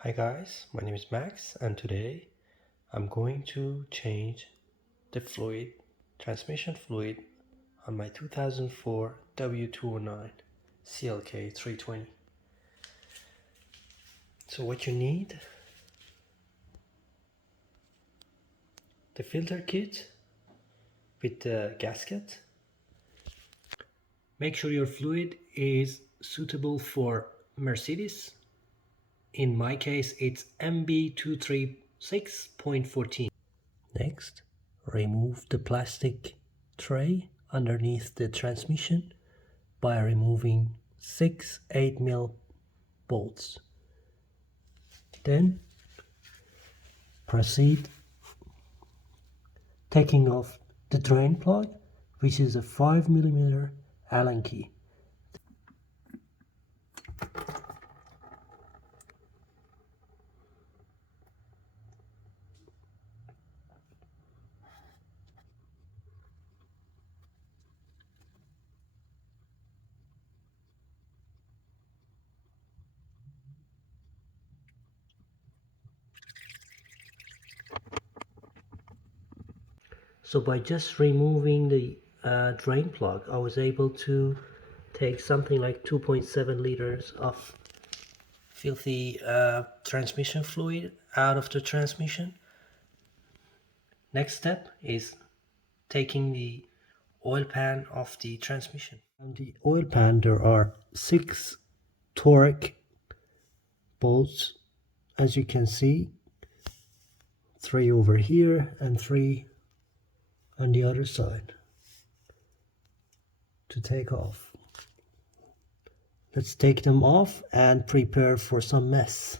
Hi guys, my name is Max and today I'm going to change the transmission fluid on my 2004 W209 CLK 320. So what you need: the filter kit with the gasket. Make sure your fluid is suitable for Mercedes. In my case it's MB236.14. Next, remove the plastic tray underneath the transmission by removing 6 8mm bolts. Then proceed taking off the drain plug, which is a 5mm Allen key. So by just removing the drain plug, I was able to take something like 2.7 liters of filthy transmission fluid out of the transmission. Next step is taking the oil pan off the transmission. On the oil pan there are 6 torque bolts, as you can see, 3 over here and 3 on the other side to take off. Let's take them off and prepare for some mess.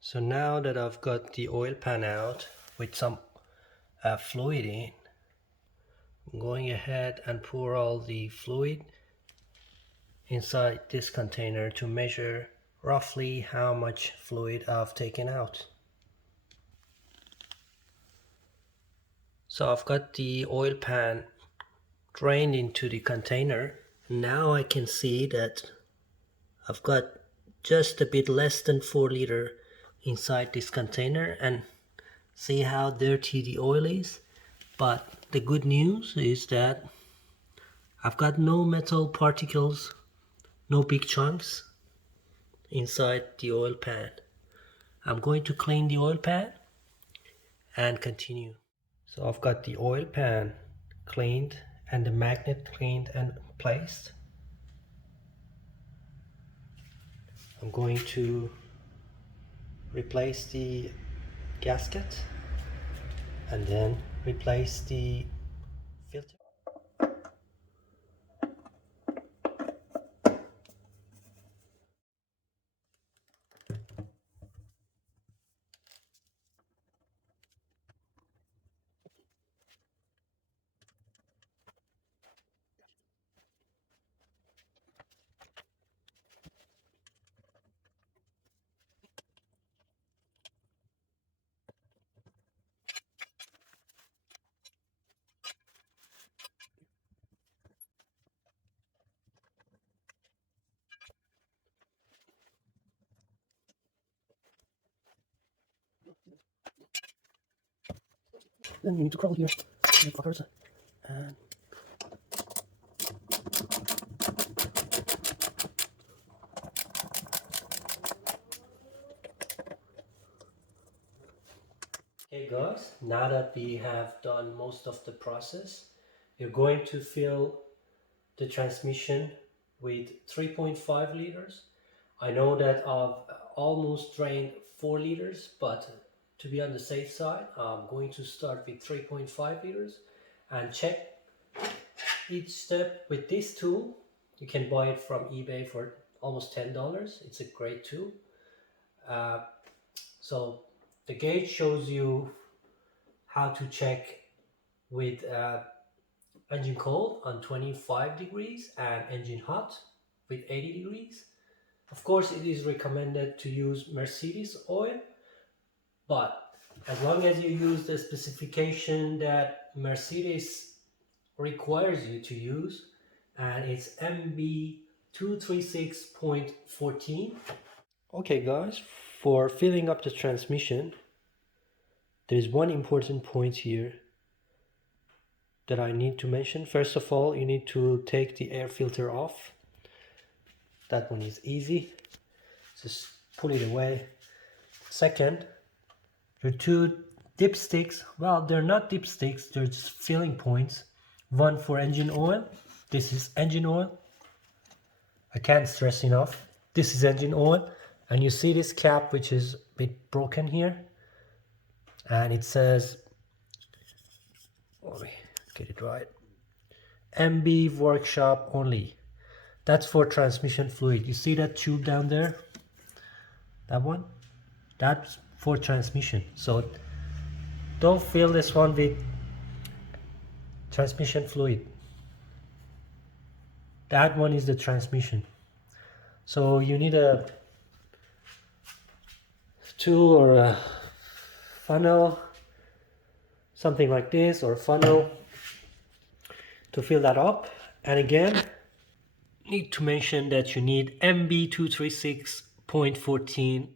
So now that I've got the oil pan out with some fluid in, I'm going ahead and pour all the fluid inside this container to measure roughly how much fluid I've taken out. So I've got the oil pan drained into the container. Now I can see that I've got just a bit less than 4 liter inside this container, and see how dirty the oil is. But the good news is that I've got no metal particles, no big chunks inside the oil pan. I'm going to clean the oil pan and continue. So I've got the oil pan cleaned and the magnet cleaned and placed. I'm going to replace the gasket and then replace the filter. Then you need to crawl here, you fuckers. And okay guys, now that we have done most of the process, we're going to fill the transmission with 3.5 liters. I know that I've almost drained 4 liters, but to be on the safe side, I'm going to start with 3.5 liters and check each step with this tool. You can buy it from eBay for almost $10. It's a great tool. Uh, so The gauge shows you how to check with engine cold on 25 degrees and engine hot with 80 degrees. Of course, it is recommended to use Mercedes oil, but as long as you use the specification that Mercedes requires you to use, and it's MB236.14. Okay guys, for filling up the transmission, there is one important point here that I need to mention. First of all, you need to take the air filter off. That one is easy. Just pull it away. Second, your two dipsticks, well, they're not dipsticks, they're just filling points. One for engine oil. This is engine oil. I can't stress enough. This is engine oil. And you see this cap, which is a bit broken here. And it says, let me get it right, MB workshop only. That's for transmission fluid. You see that tube down there? That one? That's for transmission. So don't fill this one with transmission fluid. That one is the transmission. So you need a tool or a funnel, something like this, or a funnel to fill that up. And again, need to mention that you need MB236.14